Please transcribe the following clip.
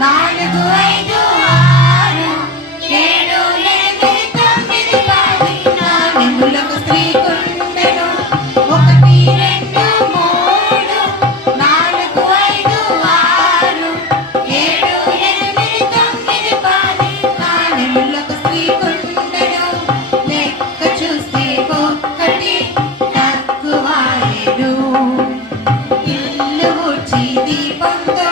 నాలుగు ఐదు ఆరు ఏడు ఎనిమిది తొమ్మిది పది నాలుగులకు స్త్రీ కుండెను ఒకటి రెండు మూడు నాలుగు ఐదు ఆరు ఏడు ఎనిమిది తొమ్మిది పది నాలుగులకు స్త్రీ కుండెను లెక్క చూస్తే ఒక్కటి తక్కువ ఏడు ఇల్లు ఊడ్చి దీపంతో